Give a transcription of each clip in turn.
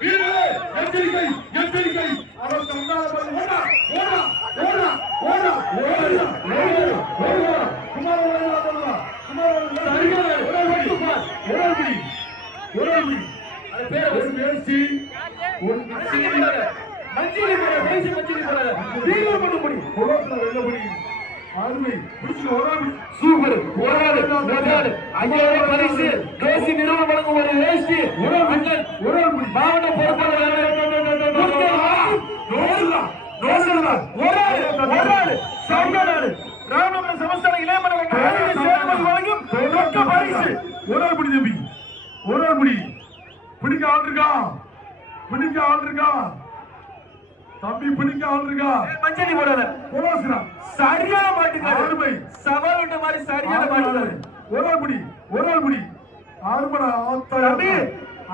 வீரர்களே எச்சரிக்கை எச்சரிக்கை அவருக்கு முன்னால ஓடா ஓடா ஓடா ஓடா ஓடா ஓடா குமார் ஓடா குமார் சரியான ஓடா அது பேர் ஒரு பேசி ஒரு மஞ்சிலி போற பேசி மஞ்சிலி போற வீரர் பண்ண முடியும் கொலோசா வெல்ல முடியும் ஆர்மி புடிச்சு ஓடா சூப்பர் ஓடாது ஓடாது 5000 பரிசு தேசி நிறுவனம் வழங்கும் ஒரு வேஷ்டி ஒரு மஞ்சள் ஒரு மாவட்ட பொறுப்பாளர் ஓடாது சாயங்காலம் ராமநாதபுரம் சமஸ்தான இளையமணி சேர்மதி வழங்கும் ரொக்க பரிசு ஓடாது புடி தம்பி ஓடாது புடி பிடிக்க ஆள் இருக்கா தம்பி பிடிக்க ஆள் இருக்கா மஞ்சளி போடாத கொலோசா சரியான மாட்டுக்காரு சவால் விட்ட மாதிரி சரியான மாட்டுக்காரு ஒரு ஆள் புடி ஆறுமடா தம்பி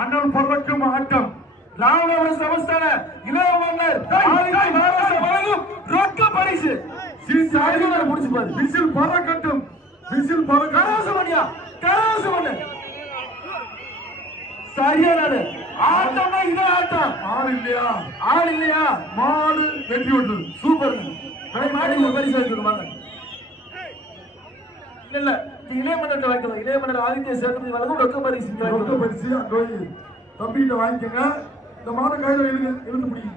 அண்ணன் பறக்கும் ஆட்டம் ராமநாதபுரம் சமஸ்தான இளையமன்னர் வழங்கும் ரொக்க பரிசு முடிச்சு பாரு விசில் பறக்கட்டும் கராசமணியா கராசமண்ண சரியான ஆட்டம்னா இது ஆட்டம் ஆள் இல்லையா மாடு வெற்றி விட்டு சூப்பர் மாடு பரிசு வாங்கிக்கணும் இல்ல இளையமன்னர் வாங்கிக்கலாம் இளையமன்னர் ஆதித்ய சேர்த்து வழங்கும் ரொக்க பரிசு அங்கே தம்பிகிட்ட வாங்கிக்கோங்க இந்த மாத கையில இழுத்து முடியும்